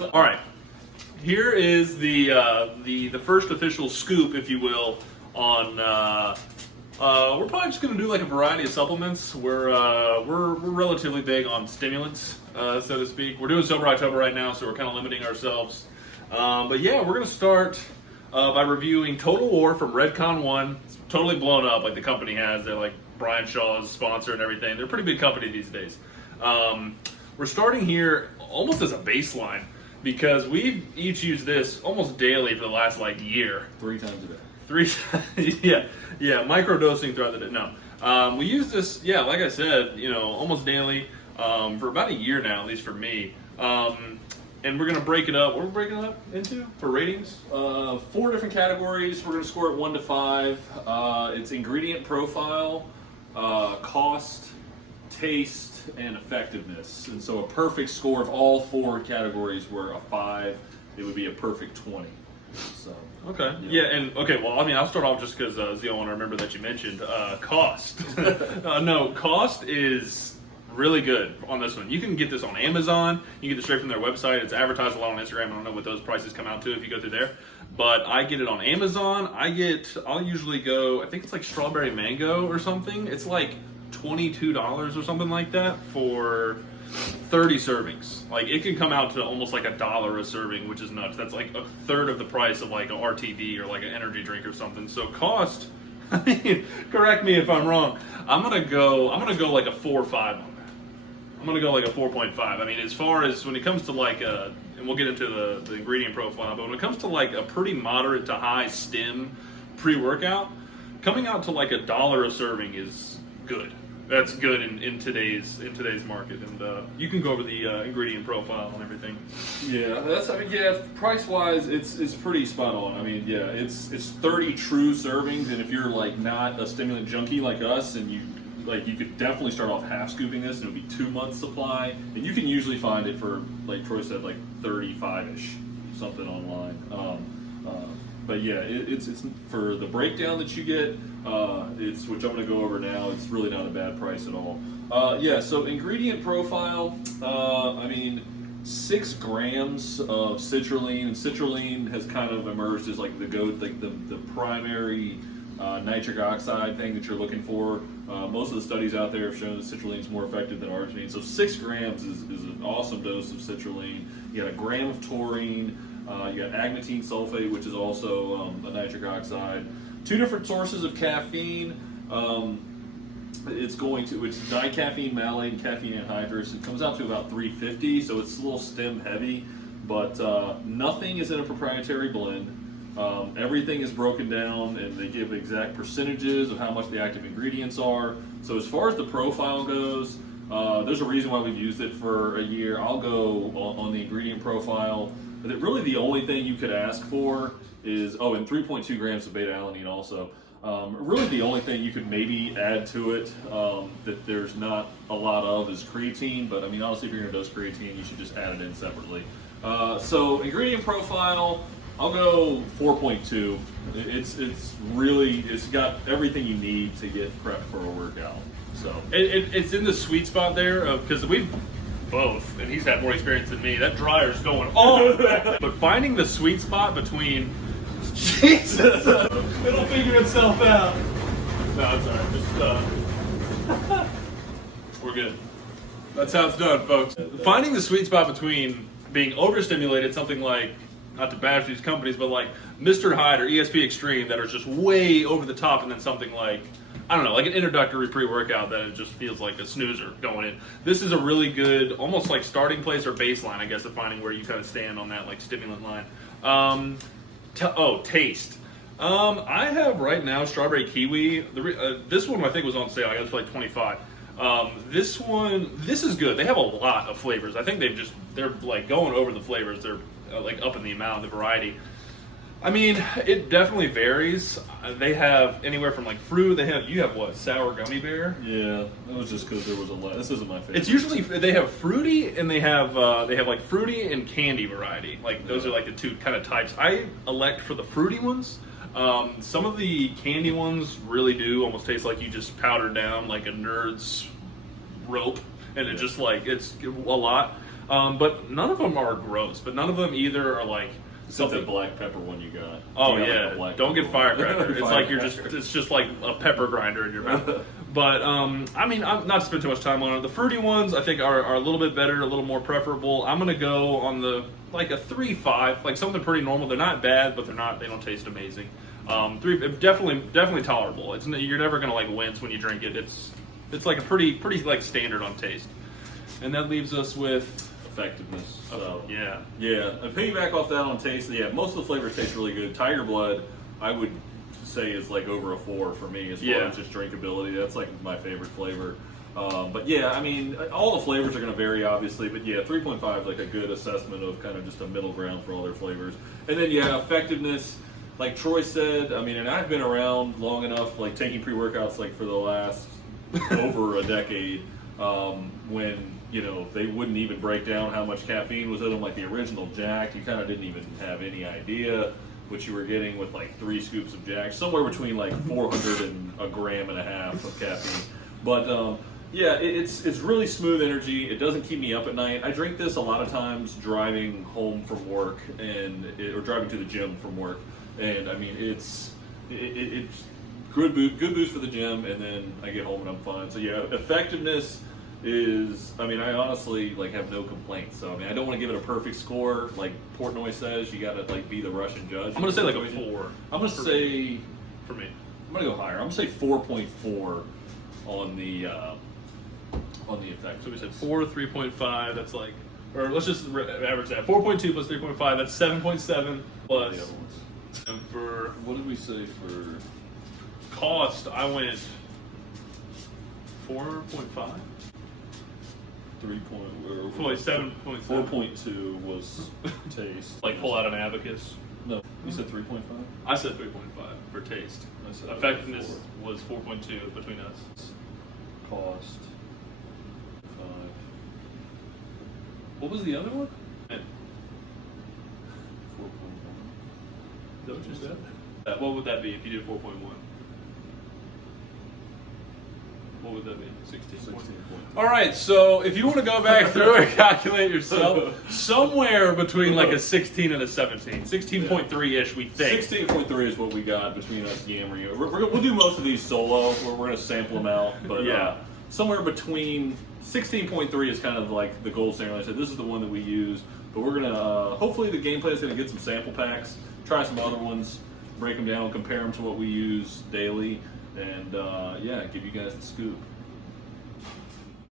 All right, here is the first official scoop, if you will, on. We're probably just going to do like a variety of supplements. We're relatively big on stimulants, so to speak. We're doing Sober October right now, so we're kind of limiting ourselves. But yeah, we're going to start by reviewing Total War from Redcon 1. It's totally blown up, like the company has. They're like Brian Shaw's sponsor and everything. They're a pretty big company these days. We're starting here almost as a baseline because we've each used this almost daily for the last like year. 3 times a day. 3 times, yeah, microdosing throughout the day. No, we use this, yeah, like I said, almost daily for about a year now, at least for me. And we're gonna break it up. What are we breaking it up into for ratings? 4 different categories. We're gonna score it 1 to 5. It's ingredient profile, cost, taste, and effectiveness. And so a perfect score of all 4 categories were a 5. It would be a perfect 20. So okay, yeah, and okay. Well, I mean, I'll start off just because it's the only one I remember that you mentioned. Cost. No, cost is really good on this one. You can get this on Amazon. You can get it straight from their website. It's advertised a lot on Instagram. I don't know what those prices come out to if you go through there. But I get it on Amazon. I'll usually go, I think it's like strawberry mango or something. It's like $22 or something like that for 30 servings. Like it can come out to almost like $1 a serving, which is nuts. That's like a third of the price of like an RTD or like an energy drink or something. So cost, I mean, correct me if I'm wrong. I'm gonna go like a 4 or 5 on that. I'm gonna go like a 4.5. I mean, as far as when it comes to like and we'll get into the ingredient profile, but when it comes to like a pretty moderate to high stim pre-workout, coming out to like $1 a serving is good. That's good in today's market, and you can go over the ingredient profile and everything. Yeah, price wise, it's pretty spot on. I mean, yeah, it's 30 true servings, and if you're like not a stimulant junkie like us, and you could definitely start off half scooping this, and it'll be 2 months supply, and you can usually find it for, like Troy said, like 35ish, something online. But yeah, it's for the breakdown that you get. Which I'm going to go over now. It's really not a bad price at all. Yeah, so ingredient profile. I mean, 6 grams of citrulline, and citrulline has kind of emerged as like the primary nitric oxide thing that you're looking for. Most of the studies out there have shown that citrulline is more effective than arginine. So 6 grams is an awesome dose of citrulline. You got a gram of taurine. You got agmatine sulfate, which is also a nitric oxide. 2 different sources of caffeine. It's dicaffeine malate and caffeine anhydrous. It comes out to about 350, so it's a little stem heavy, but nothing is in a proprietary blend. Everything is broken down, and they give exact percentages of how much the active ingredients are. So as far as the profile goes, there's a reason why we've used it for a year. I'll go on the ingredient profile. But really the only thing you could ask for is, and 3.2 grams of beta-alanine also. Really the only thing you could maybe add to it that there's not a lot of is creatine, but I mean, honestly, if you're going to dose creatine, you should just add it in separately. So ingredient profile, I'll go 4.2. It's got everything you need to get prepped for a workout. So it's in the sweet spot there because we've both, and he's had more experience than me. That dryer's going off. But finding the sweet spot between Jesus, it'll figure itself out. No, it's alright. Just we're good. That's how it's done, folks. Finding the sweet spot between being overstimulated, something like, not to bash these companies, but like Mr. Hyde or ESP Extreme that are just way over the top, and then something like, I don't know, like an introductory pre-workout that it just feels like a snoozer going in. This is a really good, almost like starting place or baseline, I guess, of finding where you kind of stand on that like stimulant line. Taste. I have right now strawberry kiwi. This one I think was on sale. I got it for like $25. This is good. They have a lot of flavors. I think they're like going over the flavors. They're like up in the amount, the variety. I mean, it definitely varies. They have anywhere from like fruit. You have what, sour gummy bear? Yeah, that was just because there was a lot. This isn't my favorite. It's usually they have fruity and they have like fruity and candy variety. Like those are like the 2 kind of types. I elect for the fruity ones. Some of the candy ones really do almost taste like you just powdered down like a nerd's rope, and it just like it's a lot. But none of them are gross. But none of them either are like Except the black pepper one you got. Oh You got, yeah, like, a black don't pepper get one. firecracker. It's like it's just like a pepper grinder in your mouth. But I mean, I'm not to spend too much time on it. The fruity ones I think are a little bit better, a little more preferable. I'm gonna go on the like a 3.5, like something pretty normal. They're not bad, but they don't taste amazing. Definitely tolerable. You're never gonna like wince when you drink it. It's like a pretty like standard on taste. And that leaves us with effectiveness. So yeah. And piggyback off that on taste, yeah, most of the flavors taste really good. Tiger Blood, I would say is like over a 4 for me as far as just drinkability. That's like my favorite flavor. But yeah, I mean, all the flavors are going to vary, obviously. But yeah, 3.5 is like a good assessment of kind of just a middle ground for all their flavors. And then yeah, effectiveness, like Troy said. I mean, and I've been around long enough, like taking pre-workouts like for the last over a decade. When they wouldn't even break down how much caffeine was in them, like the original Jack. You kind of didn't even have any idea what you were getting with like 3 scoops of Jack, somewhere between like 400 and a gram and a half of caffeine. But yeah, it's really smooth energy. It doesn't keep me up at night. I drink this a lot of times driving home from work or driving to the gym from work, and I mean it's good boost for the gym, and then I get home and I'm fine. So yeah, effectiveness is, I mean, I honestly like have no complaints. So I mean, I don't want to give it a perfect score like Portnoy says. You got to like be the Russian judge. I'm gonna say like a 4. I'm gonna say for me. I'm gonna go higher. I'm gonna say 4.4 on the effect. So we said 4, 3.5. That's like, or let's just average that. 4.2 plus 3.5. That's 7.7 plus. The other ones. And for What did we say for cost, I went 4.5. 7.7. 4.2 was taste. Like pull out an abacus. No, you said 3.5. I said 3.5 for taste. I said Effectiveness was 4.2 between us. Cost 5. What was the other one? 4.1. Is that what you said? What would that be if you did 4.1? What would that be? 16. All right, so if you want to go back through and calculate yourself, somewhere between like a 16 and a 17, 16.3-ish, we think. 16.3 is what we got between us yammering it. We'll do most of these solo. We're going to sample them out, but somewhere between 16.3 is kind of like the gold standard. Like I said, this is the one that we use, but we're going to hopefully the gameplay is going to get some sample packs, try some other ones, break them down, compare them to what we use daily, and yeah, give you guys the scoop.